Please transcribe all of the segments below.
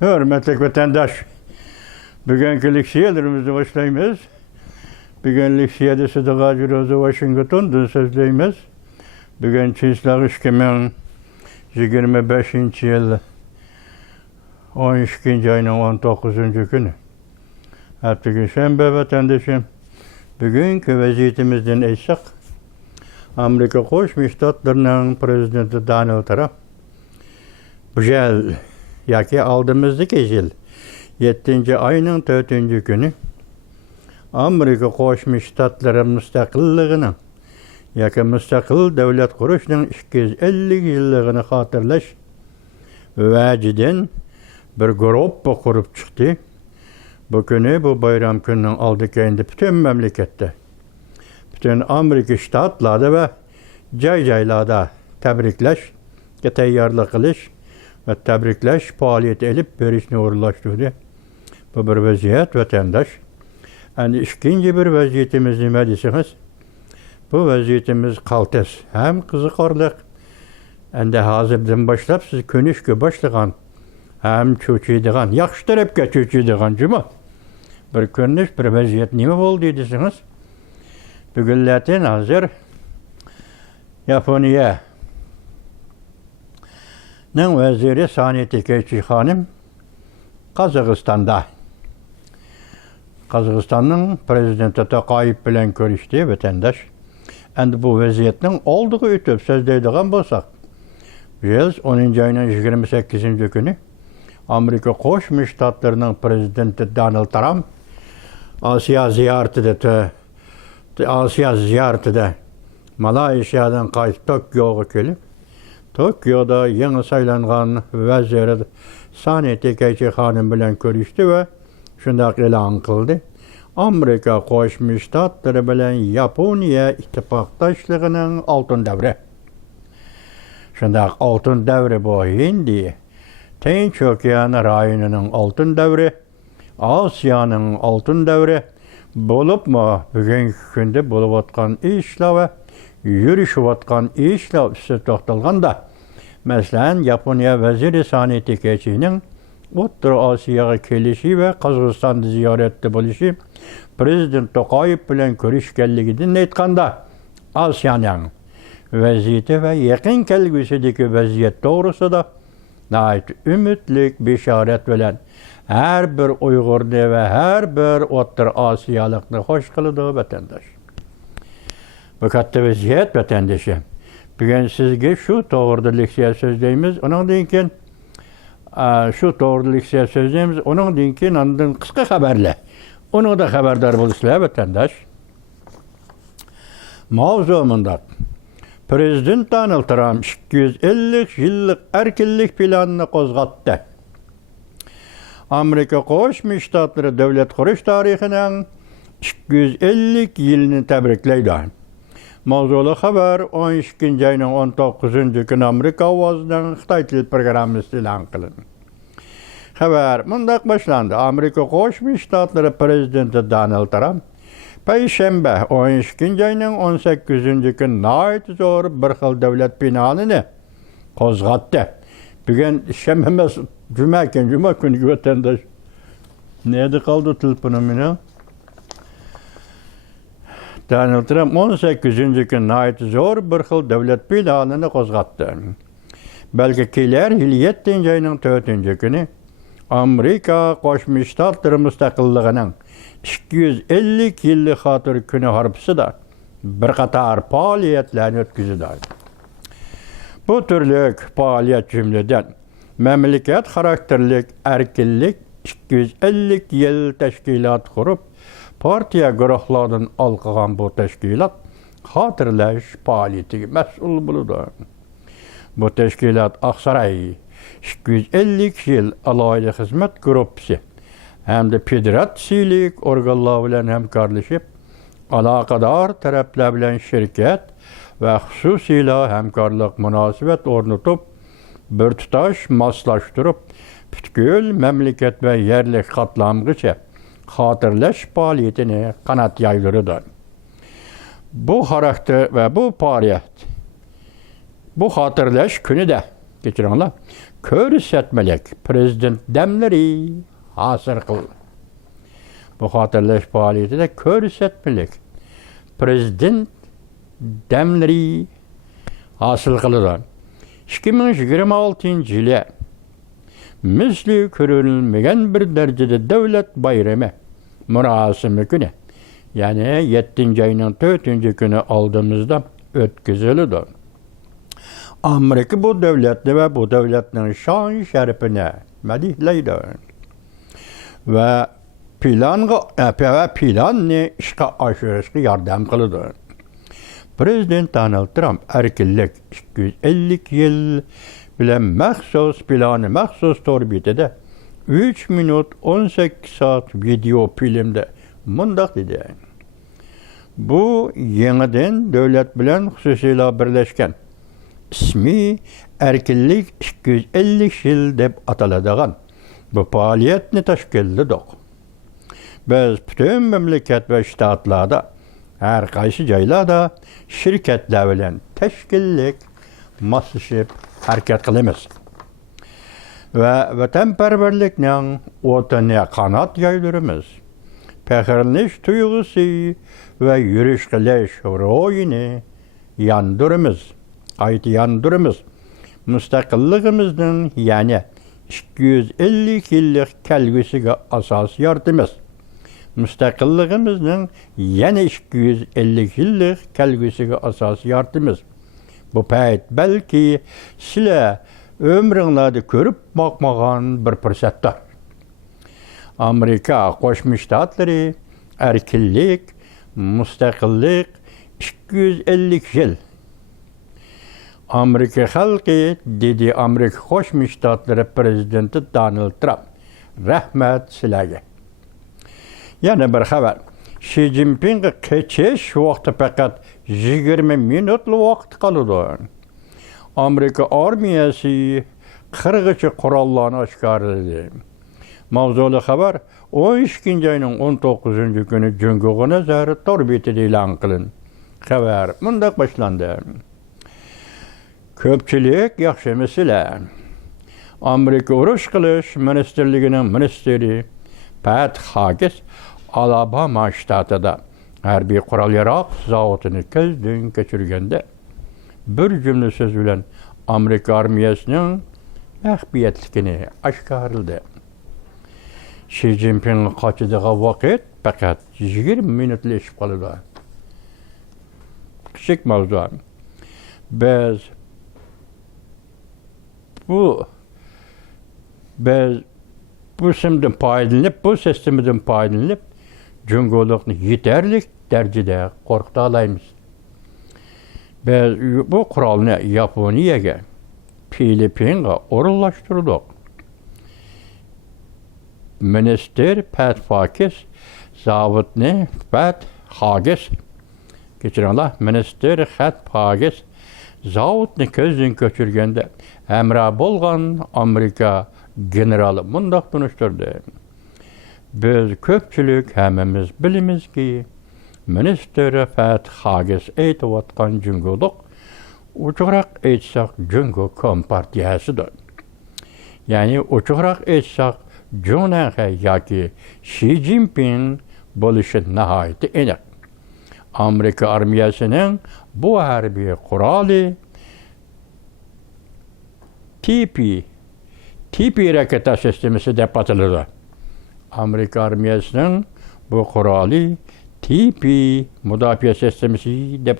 Hürmetli vatandaş, bugünkü liksiyelerimizi başlayımız. Bugün liksiyede Sıdıka Cirozu Washington'dan sözleyimiz. Bugün Çislak 2025 yıl 12. ayının 19. günü. Hafta Şembe vatandaşım, bugünkü vaziyetimizden eşsak, Amerika Koşmuş Ştatlarının Prezidenti Donald Trump, bu yıl, yaki aldığımızdaki yıl, 7. ayının 4. günü, Amerika Koşmuş Ştatları müstakilliğinin, yaki müstakil devlet kuruşunun 250 yıllığını hatırlaş, vaciden bir grup kurup çıktı. Bu günü, bu bayram gününün aldıklarında bütün memlekette, bütün Amerika Ştatları ve caylarda tebrikleş, teyyarlık kılış ve tebrikleş faaliyet edip verişine uğurlaştırdı. Bu bir vaziyet vatandaş. Yani ikinci bir vaziyetimiz ne desiniz? Bu vaziyetimiz kaltes. Hem kızıkarlık, hem de hazırdan başlap siz könüşkü başlayan, hem çocuğuyduğun, yakşı tarafka çocuğuyduğun cuma. Bir könüş, bir vaziyet ne oldu desiniz? Bugünlerden hazır Japonya'nın veziri Sani Tekeçi Hanım Kazakistan'da. Kazakistan'ın prezidenti Tokayev bilen görüştü vatandaş. Endi bu vaziyetin olduğu ütüp sözleydiğen bolsak, biz 10. ayının 28. günü Amerika Koşmuş Ştatlarının prezidenti Donald Trump Asya ziyaretide Malasya'dan kayıp Tokyo'ya gelip, Tokyo'da yeni saylanğan veziri Sani Tekeçi Hanım bilen görüştü ve şundak elan kıldı. Amerika Koşmuş Ştatları bilen Japonya ittifakdaşlığının altın devri. Şundak altın devri bu Hindi, Tinç Okeanı rayonunun altın devri, Asya'nın altın devri, bulup mu bugünkü günde bulup atkan işle ve yürüyüşüp atkan işle üstü toxtalğan da, mesela Japonya veziri Sani Tekeçi'nin Orta Asya'ya gelişi ve Kazakistan'da ziyaretli buluşu, Prezident Tokayev bilen görüşkenliğinden aytkanda Asya'nın vaziyeti ve yakın kelgüsüdeki vaziyet doğrusu da ümitlik bişaret bilen her bir Uygur'da ve her bir Orta Asyalık'ta hoş kılıdığı vatandaş. Bu katta vaziyet vatandaşı. Bugün sizge şu doğruda liksiye sözleyimiz, onun dinkin şu doğruda liksiye sözleyimiz, onun dinkin ondan kısa haberle. Onu da haberdar buluşlar vatandaş. Mavzumunda Prezident Donald Trump 250 yıllık erkinlik planını kozgattı. Amerika Koşmuş Ştatları devlet kuruş tarihinin 250 yılını tebrikleydi. Mavzulu haber 12. ayının 19. günü Amerika Ovası'nın Xitay Dil programı ilan kılındı. Haber mundak başlandı. Amerika Koşmuş Ştatları Prezidenti Donald Trump Perşembe 12. ayının 18. günü nait zor bir xil devlet binanını kozgattı. Bugün şembemiz cuma günü vatandaş. Nerede kaldı telefonum yine? Donald Trump 18. günü nait zor bir xil devlet binanını kozgattı. Belki kiler 7. ayının 4. günü Amerika Koşmuş Ştatları müstakilliğinin 250 yıllık hatır günü harpısı da bir qatar faaliyetlerini ötküzüdü. Bu türlük faaliyet cümleden memleket karakterlik, erkinlik 250 yıl teşkilat kurup partiya güruhlarından alqıgan bu teşkilat hatırlaş faaliyeti mesul buludu. Bu teşkilat Aksaray 250 yıl alaylı hizmet grupsi hem de federatsiyalik organlar bilen hemkarlaşıp alakadar taraflar bilen şirket ve hususuyla hemkarlık münasebet ornutup bir tutaş maslaştırıp bütkül memleket ve yerlik katlamgıça hatırlaş faaliyetini kanat yaylırıdır. Bu harakter ve bu faaliyet, bu hatırlaş günü de Geçiringlar. Körsetmelik prezident demleri hasır kıl. Bu hatırlaş faaliyetinde körsetmelik prezident demleri hasıl kılıdan. 2026 yılı misli körülmegen bir derecede devlet bayramı murasimi günü. Yani 7. ayının 4. günü aldığımızda ötküzülüdür. Amerika bu devletni ve bu devletinin şan şerifine medihleydi. Ve planni işe aşırışkı yardım kılıdı. Prezident Donald Trump erkinlik 250 yıl bilen məxsus planı, məxsus torbitede 3 minut 18 saat video filmde mundaq dedi. Bu yeniden devlet bilen hususuyla birleşken ismi erkinlik 250 yıl deb ataladığan bu faaliyetini teşkil etdik. Biz bütün memleket ve ştatlarda her kaysı jaylarda şirketler bilen teşkillik maslaşıp hareket kılımız. Ve vatanperverlikle otana kanat yaydırımız. Pehirliş duygusu ve yürüyüşkeleş ruhunu yandırımız. Ait yandırımız. Müstakilligimizden yani 250 yıllık kelgüsüge asas yardımız. Müstakilligimizden yani 250 yıllık kelgüsüge asas yardımız. Bu payet belki sizler ömrünlerde görüp bakmagan bir fırsatlar. Amerika Koşmuş Ştatları erkinlik, müstakillik 250 yıl. Amerika halkı dedi Amerika Koşmuş Ştatları Prezidenti Donald Trump. Rahmet sizlerge. Yani bir haber. Xi Jinping'e keçiş vakti fakat 20 minutlu vakt kalıdı. Amerika armiyası 40 kurallarını çıkardı. Mavzulu haber 12. ayının 19. günü Cüngüğüne zahri torbitide ilan kılın. Haber mundak başlandı. Köpçülük yaxşı mesele. Amerika Uruş Kılış Ministerliğinin ministeri Pat Hagis Alabama ştatında harbiy kural yaraq zavodunu gözden geçirgende bir cümle söz bilen Amerika armiyasının mahbiyetlikini aşkarıldı. Xi Jinping'in kaçıdığı vakit fakat 20 minutlu işip kalıdı. Küçük mevzu. Biz bu sistemden paylanıp cüngolukni yeterlik derecede korkuta alayımız. Biz bu kuralını Yaponiyaga, Filipin'e orunlaştırdık. Minister Pat Fakis, zavutni Pat Hagis, geçirenler, Minister Pat Hagis, zavutni közden köçürgende emra bolgan Amerika generali mundaq tunuşturdu. Biz köpçülük hemimiz bilimiz ki Minister Pat Hagis eytivatkan cüngülük uçurak eytsaq cüngü kompartiyasıdır. Yani uçurak eytsaq cüngü yaki Xi Jinping buluşu nihayeti enik. Amerika armiyasının bu harbi kuralı tipi raketa sistemisi de atılırdı. Amerika armiyasının bu kuralı tipi müdafaa sistemisi de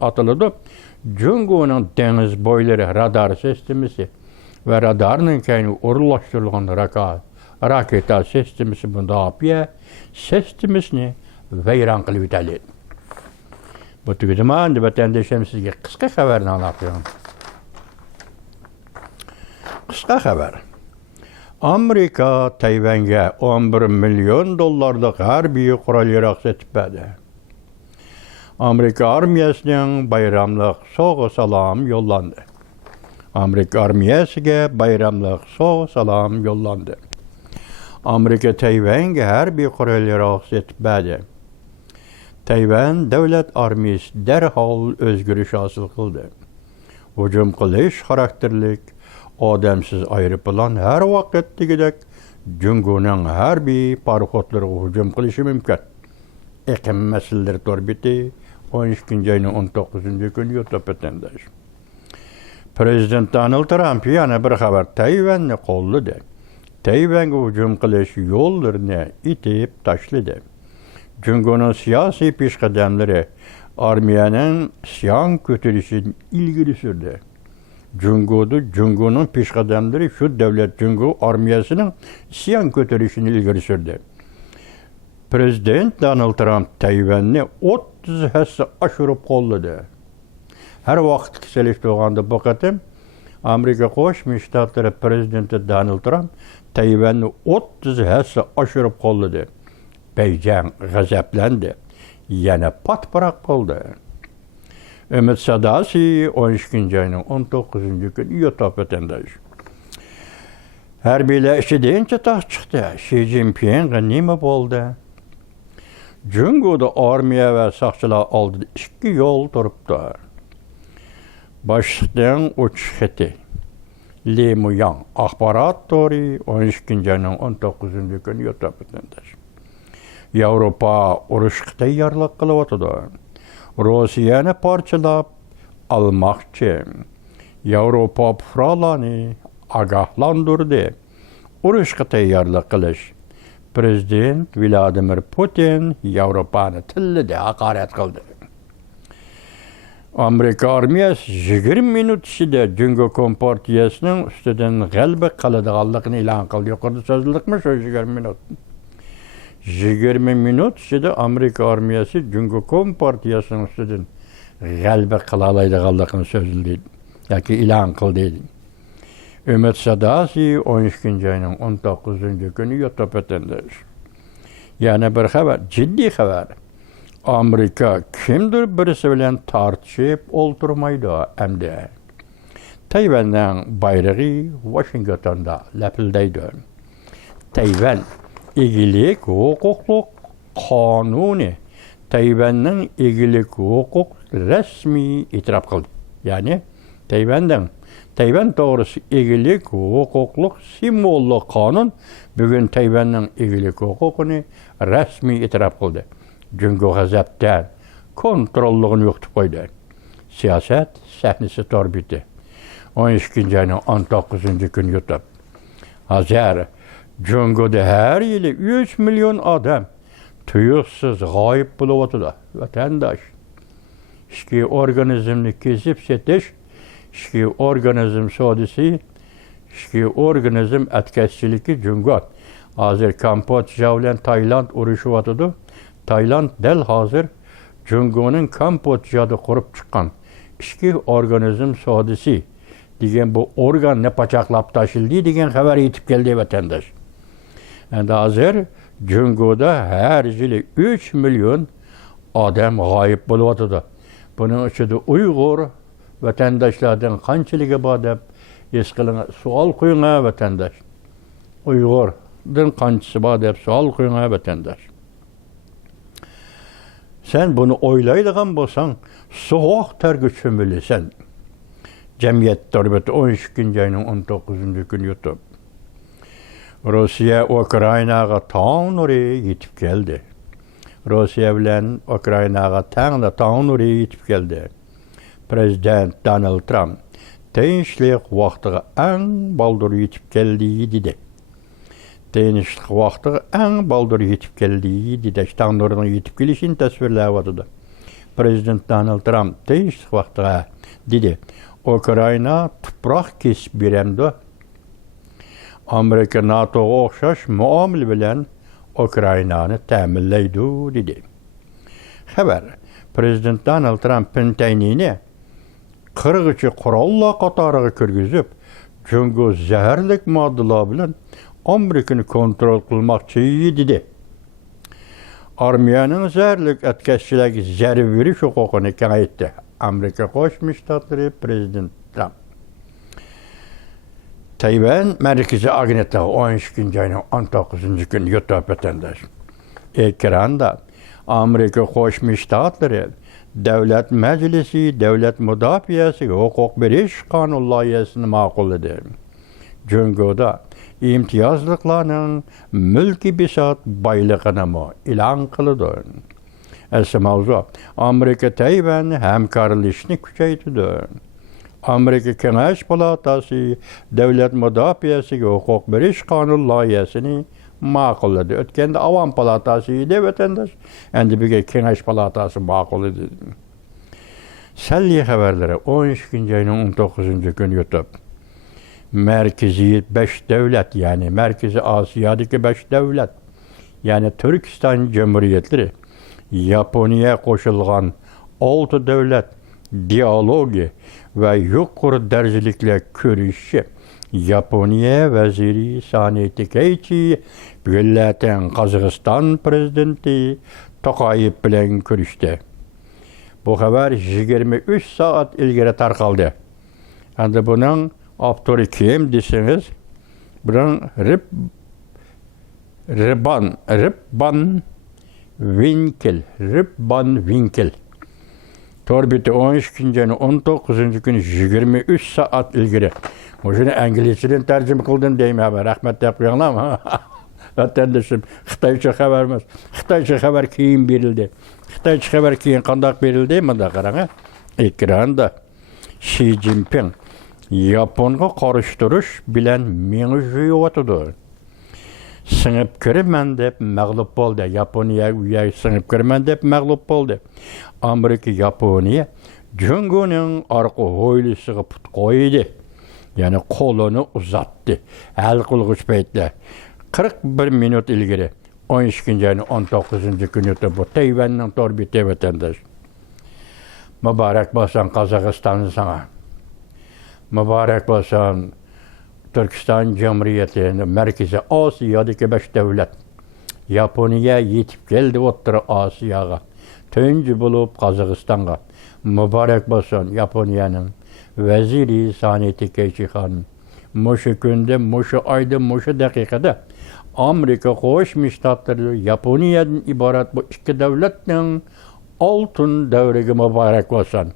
atılırdı. Cüngü'nün deniz boyları radar sistemisi ve radarının kendi uğurlaştırılan raketa sistemisi müdafaa sistemisini veyran kılıp ithal. Bu zaman vatandaşlarım sizge kısa haberini anlatıyorum. Kısa haber. Amerika Tayvan'a 11 milyon dolarlık harbiy kural yaraq setipedi. Amerika armiyasının bayramlık soğuk salam yollandı. Amerika armiyasıga bayramlık soğuk salam yollandı. Amerika Tayvan'a harbiy kural yaraq setipedi. Tayvan devlet armiyası derhal özgürlüş hasıl kıldı. Hücum kılış karakterlik Adamsız ayrıpılan her vakittigidek Cungo'nun her bir paraxotları hücum qilishi mümkün. Ekim meseleleri torbiti 12 ayının 19. günü yotapetendeş. Prezident Donald Trump yana bir xabar Tayvan'ni qo'lladi. Tayvan'ga hücum qilish yo'llarini itib tashladi. Cungo'nun siyasi peshqadamlari armiyaning isyon ko'tarishini ilgari surdi. Cungo'nun peshqadamlari şu devlet Cungo armiyasının isyon ko'tarishini ilgari surdi. Prezident Donald Trump Tayvan'ni 30 hassa oshirib qo'lladi. Her vaqt kiseliştiğinde bu qatim Amerika Qo'shma Shtatlari prezidenti Donald Trump Tayvanni 30 hassa oshirib qo'lladi. Beijing g'azablendi. Yana patparaq bo'ldi. Ümit sadasi 12 ayının 19. günü yotapetendeş. Harbiylar işidince taş çıktı. Xi Jinping'e nima bo'ldi? Cungo'da armiya ve saqchilar oldida ikki yo'l turibdi. Başlıktan uçuş xeti. Li Muyang axborot tori 12 ayının 19. günü yotapetendeş. Yevropa urushga tayyorlik qilyotdi. Rossiyani parchalab almoqchi. Yevropa fuqarolarini ogohlantirdi. Urushga tayyorlik qilish. Prezident Vladimir Putin Yevropani tillida haqorat qildi. Amerika armiyasi 20 minut ichida Cungo Kompartiyasining ustidan g'alaba qiladiganligini e'lon qildi. Yuqorida so'zildiqmi shu 20 minut? 20 minut ichida Amerika armiyasi Cungo Kompartiyasining ustidan g'alaba qila oladiganligini so'zildi yoki e'lon qildi. Ümit sadasi 12 ayının 19. günü yotapetendeş. Yani bir haber, ciddi haber. Amerika kimdir birisi bilen tartışıp oturmaydı emde. Tayvan'dan bayrağı Washington'da lapıldaydı. Tayvan egilik hukukluk kanuni. Tayvan'ın egilik hukuk resmi itiraf kıldı. Yani Tayvan doğrusu egilik hukukluk simvollu kanun bugün Tayvan'ın egilik hukukunu resmi itiraf kıldı. Cungo gazaptan kontrollüğünü yoktub koydu. Siyaset sahnesi torbiti. 12 ayının 19. gün yutup. Hazır Cungo'da her yılı 3 milyon adam tuyuksuz gayip buluvatıda. Vatandaş. İşki organizmini kesip setiş, İşki organizm sodisi, işki organizm etkisçiliki Cungo. Hazır Kamboçya ile Tayland uruşuvatıdı. Tayland del hazır Cungo'nun Kamboçya'da kurup çıkan işki organizm sodisi diyen bu organ ne paçaklap taşıldı diyen haber yetip geldi vatandaş. Yani hazır Cungo'da her yıl 3 milyon adam gayip buluvatıdı. Bunun içinde Uygur vatandaşlardan kançılığı badab eskilene sual koyuna vatandaş. Uygur'dan kançısı badab sual koyuna vatandaş. Sen bunu oylaydıgan bolsan, soğuk tergü çömülesen. Cemiyet torbeti 12 ayının 19. günü yutup. Rusya Ukrayna'ga ta'n oraya yetip geldi. Rusya bilen Ukrayna'ga ta'n oraya yetip geldi. Prezident Donald Trump tinchlik vaqtiga eng baldur yetip geldi dedi. Tinchlik vaqtiga eng baldur yetip geldi dedi. Tanrı'nın yetip gelişini tasvirləyəvadıdı. Prezident Donald Trump tinchlik vaqtiga dedi. Ukrayna tuproq kesib berəmdi. Amerika NATO'ga oxşaş muamil bilen Ukrayna'nı təminləydi dedi. Xəbər, Prezident Donald Trump'ın təyinini qırğıcı quralla qatarıga kirgizib, Cungo zəhərlik maddeler bilen Amerika'nı kontrol qılmaqçı dedi. Armiyanın zəhərlik etkisçiligi zərb veriş hüququnu kengaytdi. Amerika Qo'shma Shtatlari Prezident Trump. Tayvan Merkezi Agneta 12 ayının 19. günü yutup vatandaş. Ekranda Amerika Qo'shma Shtatlari Devlet Meclisi, Devlet Müdafiası, Hukuk Beriş Kanun layihəsini ma'qulladı. Cungoda imtiyazlıklarının mülki bisat baylığını mı ilan kılıdı. Esi mavzu Amerika Tayvan hemkarlışını küçeytidi. Amerika Kengeş Palatası Devlet Müdafiası hukuk beriş kanun layihasini ma'qulladı. Ötkende Avam Palatası idi vatandaş. Endi bir Kengeş Palatası ma'qul edildi. Selli haberleri 12. ayının 19. gün YouTube. Merkezi 5 devlet yani Merkezi Asya'daki 5 devlet yani Türkistan Cumhuriyetleri, Japonya'ya koşulgan 6 devlet diyalogi ve yukarı derecelikle körüşü Japonya veziri Sani Takaichi Güllaten Kazakistan prezidenti Tokayev bilen körüştü. Bu haber 23 saat ilgili tarqaldı. Endi bunun avtori kim deseniz, bunun Ribban Winkel. Torbiti 12. 19. gün 23 saat ilgili. Şunu İngilizceden tercüme kıldın deyim haber. Rahmet yapıyorsun ama. Vatandaşım Xitaycha haber emas. Xitaycha haber keyin berildi. Xitaycha haber keyin qandaq berildi mında qarang. Ekranda Xi Jinping Yaponga qarıştırış bilen meni juyuvatıdı. Sınıp kirimen dep mağlup oldu. Japonya'ya sınıp kirimen dep mağlup oldu. Amerika Japonya Cungo'nun arka hoylusuga put koydu. Yani kolunu uzattı. El kılgıç beytler. 41 minut ilgili 12. ayının 19. günü bu Tayvan'ın torbiti vatandaş. Mübarek basan Kazakistan'ı sana. Mübarek basan Türkistan Cumhuriyeti'nin Merkezi Asya'daki 5 devlet. Japonya'ya yetip geldi Orta Asya'ga. Tönci bulup Kazakistan'a. Mübarek basan Japonya'nın veziri Sani Takaichi hanım. Muşu günde, muşu ayda, muşu dakikada Amerika Qo'shma Shtatları Yaponya'dan ibaret bu iki devletning altın davrigi mübarek olsun.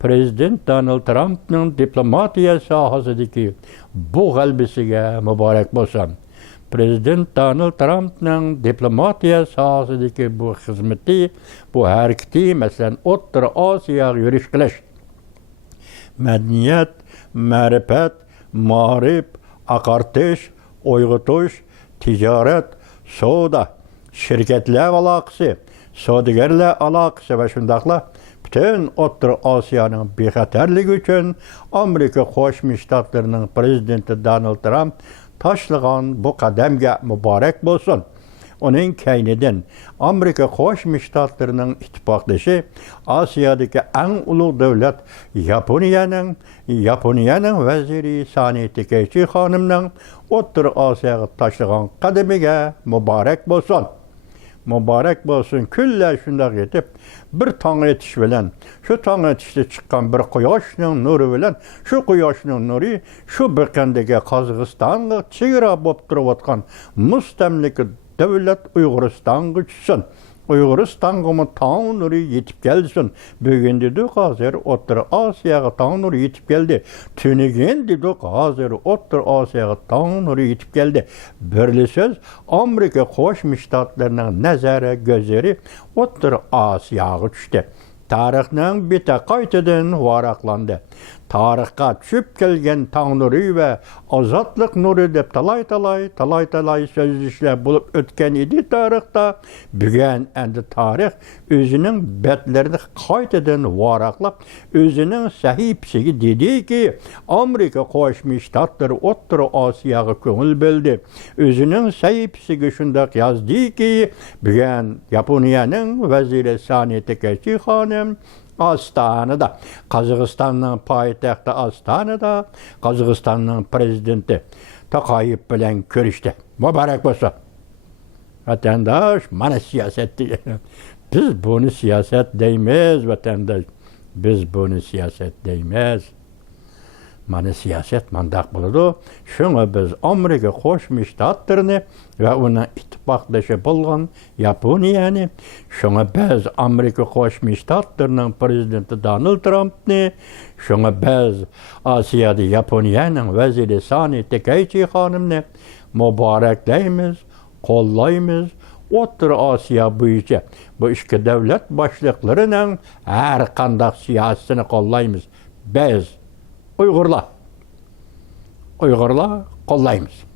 Prezident Donald Trump'ning diplomatiya sohasidagi bu g'alabasiga mübarek olsun. Prezident Donald Trump'ning diplomatiya sohasidagi bu xizmati, bu harakati, masalan, O'rta Osiyoga yurish qilish, madaniyat, ma'rifat, ma'rif, aqartish, uyg'otish, ticaret, savdo, şirketler alakası, savdogarlar alakası ve şundakla bütün O'rta Osiyoning bexatarligi uchun Amerika Qo'shma Shtatlarining prezidenti Donald Trump tashlagan bu qadamga muborak bo'lsin. Uning kaynidan Amerika Qo'shma Shtatlarining ittifoqdoshi Osiyodagi eng ulug' davlat Yaponiyaning vaziri Sani Takaichi xonimning O'rta Osiyoga tashlagan qadamiga muborak bo'lsin. Mübarek olsun. Külle şundak yetip bir tang etiş bilen, şu tang etişte çıkan bir quyoshning nuri bilen, şu quyoshning nuri şu bekendeki Kazakistan'a çegira bop turayotgan mustamlika devlet Uyg'uristonga tushsin. Uyg'uristonga tang nuri yetip kelsin. Bugun dedik hozir O'rta Osiyoga tang nuri yetip keldi. Tunigen dedik hozir O'rta Osiyoga tang nuri yetip keldi. Birli söz Amerika Qo'shma Shtatlarining nazari, gözleri O'rta Osiyoga tushdi. Tarixning beti qaytadan varaqlandi. Tarixga tushib kelgan tang nuri ve ozodlik nuri deb talay sözlüşler bulup ötken idi tarixda. Bugun endi tarix o'zining betlerini qaytadan varaqlab, o'zining sahifasiga dedi ki Amerika Qo'shma Shtatlari O'rta Osiyoga ko'ngil bildi. O'zining sahifasiga shundoq yozdiki, bugun Yaponiyaning vaziri Sani Takaichi xonim Astana'da, Kazakistan'ın payitaxtı Astana'da, Kazakistan'ın prezidenti Tokayev bilen görüştü. Mübarek olsun. Vatandaş, mana siyaset diye. Biz bunu siyaset deymiz vatandaş. Biz bunu siyaset deymiz. Mana siyaset mandak buludu. Şuna biz Amerika Qo'shma Shtatlarini ve onun ittifaqdoshi bolgan Yaponiyani, şuna biz Amerika Qo'shma Shtatlarining prezidenti Donald Trumpni, şuna biz Asiyada Yaponiyaning vaziri Sani Takaichi xonimni muboraklaymiz, qo'llaymiz. O'rta Osiyo bo'yicha bu ikki davlat boshliqlarining har qanday siyosatini qo'llaymiz. Biz Uyg'urlar qo'llaymiz.